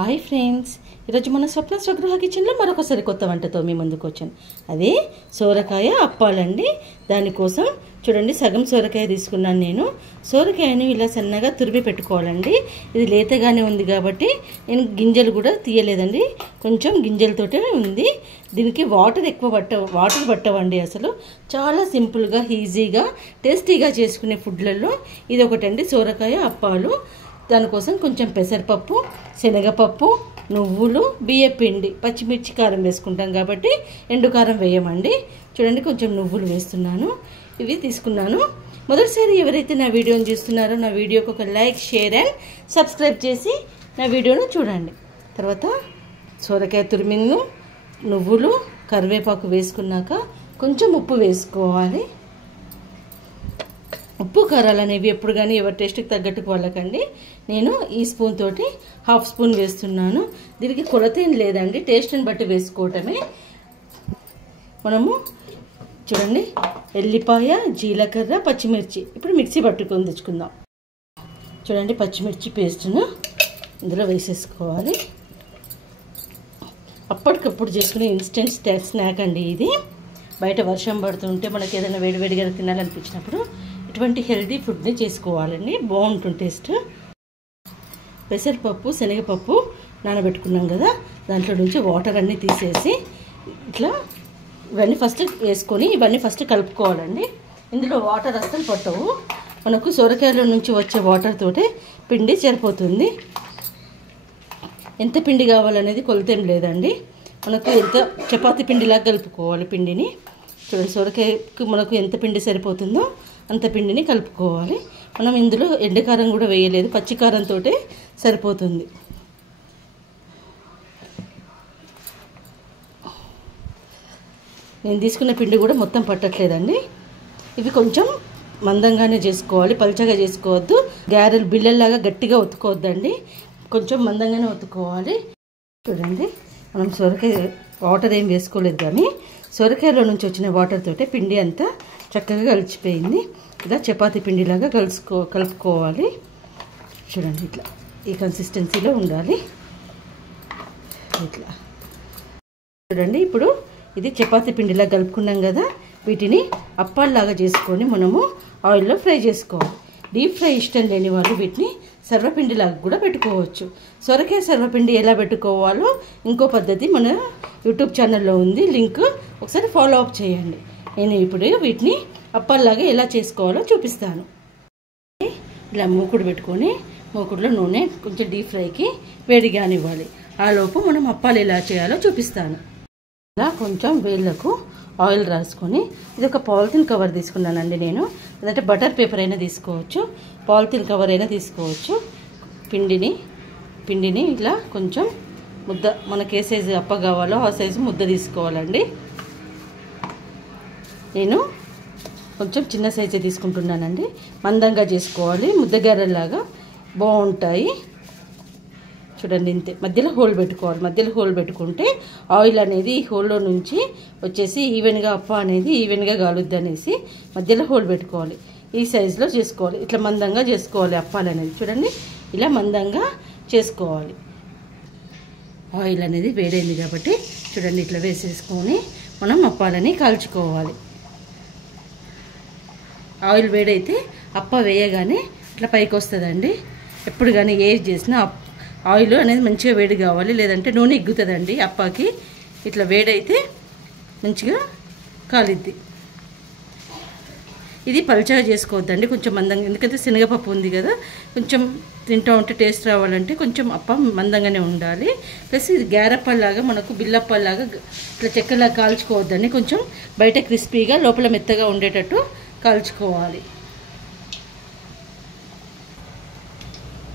Hi friends, ఈరోజు మన స్వప్న స్వగృహ కిచెన్లో మరొకసారి కొత్త వంటతో మీ ముందుకు వచ్చాను. అదే సోరకాయ అప్పాలండి. దానికోసం చూడండి, సగం సోరకాయ తీసుకున్నాను నేను. సోరకాయను ఇలా సన్నగా తురిమి పెట్టుకోవాలండి. ఇది లేతగానే ఉంది కాబట్టి నేను గింజలు కూడా తీయలేదండి, కొంచెం గింజలతోటే ఉంది. దీనికి వాటర్ పట్టవండి. అసలు చాలా సింపుల్గా, ఈజీగా, టేస్టీగా చేసుకునే ఫుడ్లలో ఇది ఒకటండి, సోరకాయ అప్పాలు. దానికోసం కొంచెం పెసరపప్పు, శనగపప్పు, నువ్వులు, బియ్యపిండి, పచ్చిమిర్చి, కారం వేసుకుంటాం కాబట్టి ఎండు కారం వేయమండి. చూడండి, కొంచెం నువ్వులు వేస్తున్నాను. ఇవి తీసుకున్నాను. మొదటిసారి ఎవరైతే నా వీడియోని చూస్తున్నారో నా వీడియోకి ఒక లైక్, షేర్ అండ్ సబ్స్క్రైబ్ చేసి నా వీడియోను చూడండి. తర్వాత సోరకాయ తురిమిను, నువ్వులు, కరివేపాకు వేసుకున్నాక కొంచెం ఉప్పు వేసుకోవాలి. ఉప్పు కారాలు అనేవి ఎప్పుడు కానీ ఎవరి టేస్ట్కి తగ్గట్టుకు వాళ్ళకండి. నేను ఈ స్పూన్ తోటి హాఫ్ స్పూన్ వేస్తున్నాను. దీనికి కొలత ఏం లేదండి, టేస్ట్ని బట్టి వేసుకోవటమే. మనము చూడండి, ఎల్లిపాయ, జీలకర్ర, పచ్చిమిర్చి ఇప్పుడు మిక్సీ పట్టుకొని తెచ్చుకుందాం. చూడండి, పచ్చిమిర్చి పేస్ట్ను ఇందులో వేసేసుకోవాలి. అప్పటికప్పుడు చేసుకునే ఇన్స్టెంట్ స్నాక్ అండి ఇది. బయట వర్షం పడుతుంటే మనకి ఏదైనా వేడివేడిగా తినాలనిపించినప్పుడు ఇటువంటి హెల్తీ ఫుడ్ని చేసుకోవాలండి, బాగుంటుంది టేస్ట్. పెసరపప్పు, శనగపప్పు నానబెట్టుకున్నాం కదా, దాంట్లో నుంచి వాటర్ అన్నీ తీసేసి ఇట్లా ఇవన్నీ ఫస్ట్ వేసుకొని ఇవన్నీ ఫస్ట్ కలుపుకోవాలండి. ఇందులో వాటర్ అస్సలు పట్టవు, మనకు సొరకాయల నుంచి వచ్చే వాటర్ తోటే పిండి సరిపోతుంది. ఎంత పిండి కావాలనేది కొలతేం లేదండి, మనకు ఎంత చపాతీ పిండిలాగా కలుపుకోవాలి పిండిని. చూడండి, సొరకాయకు మనకు ఎంత పిండి సరిపోతుందో అంత పిండిని కలుపుకోవాలి. మనం ఇందులో ఎండుకారం కూడా వేయలేదు, పచ్చికారంతో సరిపోతుంది. నేను తీసుకున్న పిండి కూడా మొత్తం పట్టట్లేదండి. ఇవి కొంచెం మందంగానే చేసుకోవాలి, పల్చగా చేసుకోవద్దు. గారెలు బిళ్ళల్లాగా గట్టిగా ఒత్తుకోవద్దండి, కొంచెం మందంగానే ఒత్తుకోవాలి. చూడండి, మనం సొరకాయ వాటర్ ఏం వేసుకోలేదు, కానీ సొరకాయలో నుంచి వచ్చిన వాటర్ తోటే పిండి అంతా చక్కగా కలిసిపోయింది. ఇలా చపాతీ పిండిలాగా కలుపుకోవాలి. చూడండి, ఇట్లా ఈ కన్సిస్టెన్సీలో ఉండాలి. ఇట్లా చూడండి, ఇప్పుడు ఇది చపాతీ పిండిలా కలుపుకున్నాం కదా, వీటిని అప్పాల్లాగా చేసుకొని మనము ఆయిల్లో ఫ్రై చేసుకోవాలి. డీప్ ఫ్రై ఇష్టం లేని వాళ్ళు వీటిని సర్వపిండిలాగా కూడా పెట్టుకోవచ్చు. సొరకాయ సర్వపిండి ఎలా పెట్టుకోవాలో ఇంకో పద్ధతి మన యూట్యూబ్ ఛానల్లో ఉంది, లింక్ ఒకసారి ఫాలో అప్ చేయండి. నేను ఇప్పుడు వీటిని అప్పాల్లాగా ఎలా చేసుకోవాలో చూపిస్తాను. ఇలా మూకుడు పెట్టుకొని మూకుడులో నూనె కొంచెం డీప్ ఫ్రైకి వేడి కానివ్వాలి. ఆ లోపు మనం అప్పాలు ఎలా చేయాలో చూపిస్తాను. ఇలా కొంచెం వేళ్ళకు ఆయిల్ రాసుకొని, ఇది ఒక పాలిథిన్ కవర్ తీసుకున్నానండి నేను, లేదంటే బటర్ పేపర్ అయినా తీసుకోవచ్చు, పాలిథిన్ కవర్ అయినా తీసుకోవచ్చు. పిండిని ఇలా కొంచెం ముద్ద, మనకి ఏ సైజు అప్ప కావాలో ఆ సైజు ముద్ద తీసుకోవాలండి. నేను కొంచెం చిన్న సైజే తీసుకుంటున్నానండి. మందంగా చేసుకోవాలి, ముద్దగారెల్లాగా బాగుంటాయి. చూడండి, ఇంతే. మధ్యలో హోల్ పెట్టుకోవాలి. మధ్యలో హోల్ పెట్టుకుంటే ఆయిల్ అనేది ఈ హోల్లో నుంచి వచ్చేసి ఈవెన్గా అప్ప అనేది ఈవెన్గా కాలుద్ది అనేసి మధ్యలో హోల్ పెట్టుకోవాలి. ఈ సైజులో చేసుకోవాలి, ఇట్లా మందంగా చేసుకోవాలి అప్పాలు అనేది. చూడండి, ఇలా మందంగా చేసుకోవాలి. ఆయిల్ అనేది వేడైంది కాబట్టి చూడండి, ఇట్లా వేసేసుకొని మనం అప్పాలని కాల్చుకోవాలి. ఆయిల్ వేడైతే అప్ప వేయగానే ఇట్లా పైకి వస్తుందండి. ఎప్పుడు కానీ ఏది చేసినా ఆయిల్ అనేది మంచిగా వేడి కావాలి, లేదంటే నూనె ఎగ్గుతుందండి అప్పాకి. ఇట్లా వేడైతే మంచిగా కాలిద్ది. ఇది పల్చగా చేసుకోవద్దండి, కొంచెం మందంగా, ఎందుకంటే శనగపప్పు ఉంది కదా, కొంచెం తింటూ ఉంటే టేస్ట్ రావాలంటే కొంచెం అప్ప మందంగానే ఉండాలి. ప్లస్ ఇది గారప్పల్లాగా, మనకు బిల్లప్పల్లాగా ఇట్లా చెక్కలాగా కాల్చుకోవద్దండి, కొంచెం బయట క్రిస్పీగా లోపల మెత్తగా ఉండేటట్టు కాల్చుకోవాలి.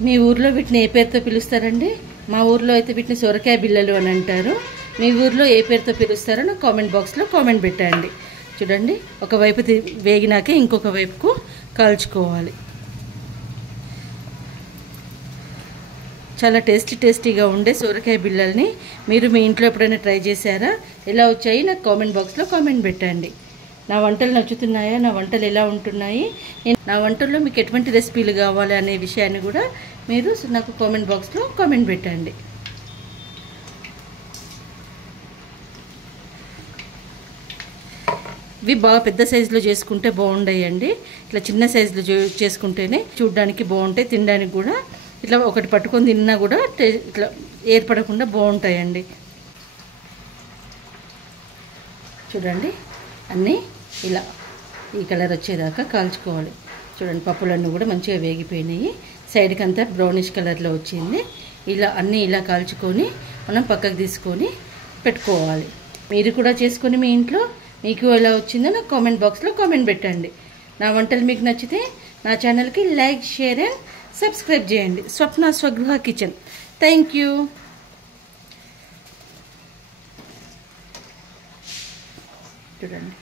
మీ ఊర్లో వీటిని ఏ పేరుతో పిలుస్తారండి? మా ఊర్లో అయితే వీటిని సొరకాయ బిళ్ళలు అని అంటారు. మీ ఊర్లో ఏ పేరుతో పిలుస్తారో నాకు కామెంట్ బాక్స్లో కామెంట్ పెట్టండి. చూడండి, ఒకవైపు వేగినాకే ఇంకొక వైపుకు కాల్చుకోవాలి. చాలా టేస్టీగా ఉండే సొరకాయ బిళ్ళల్ని మీరు మీ ఇంట్లో ఎప్పుడైనా ట్రై చేశారా? ఎలా వచ్చాయి నాకు కామెంట్ బాక్స్లో కామెంట్ పెట్టండి. నా వంటలు నచ్చుతున్నాయా, నా వంటలు ఎలా ఉంటున్నాయి, నా వంటల్లో మీకు ఎటువంటి రెసిపీలు కావాలి అనే విషయాన్ని కూడా మీరు నాకు కామెంట్ బాక్స్లో కామెంట్ పెట్టండి. ఇవి బాగా పెద్ద సైజులో చేసుకుంటే బాగుంటాయండి. ఇట్లా చిన్న సైజులో చేసుకుంటేనే చూడడానికి బాగుంటాయి, తినడానికి కూడా ఇట్లా ఒకటి పట్టుకొని తిన్నా కూడా ఇట్లా ఏర్పడకుండా బాగుంటాయండి. చూడండి అన్నీ ఇలా ఈ కలర్ వచ్చేదాకా కాల్చుకోవాలి. చూడండి పప్పులన్నీ కూడా మంచిగా వేగిపోయినాయి, సైడ్కి అంతా బ్రౌనిష్ కలర్లో వచ్చింది. ఇలా అన్నీ ఇలా కాల్చుకొని మనం పక్కకు తీసుకొని పెట్టుకోవాలి. మీరు కూడా చేసుకొని మీ ఇంట్లో మీకు ఎలా వచ్చిందో నాకు కామెంట్ బాక్స్లో కామెంట్ పెట్టండి. నా వంటలు మీకు నచ్చితే నా ఛానల్కి లైక్, షేర్ అండ్ సబ్స్క్రైబ్ చేయండి. స్వప్న స్వగృహ కిచెన్. Thank you. చూడండి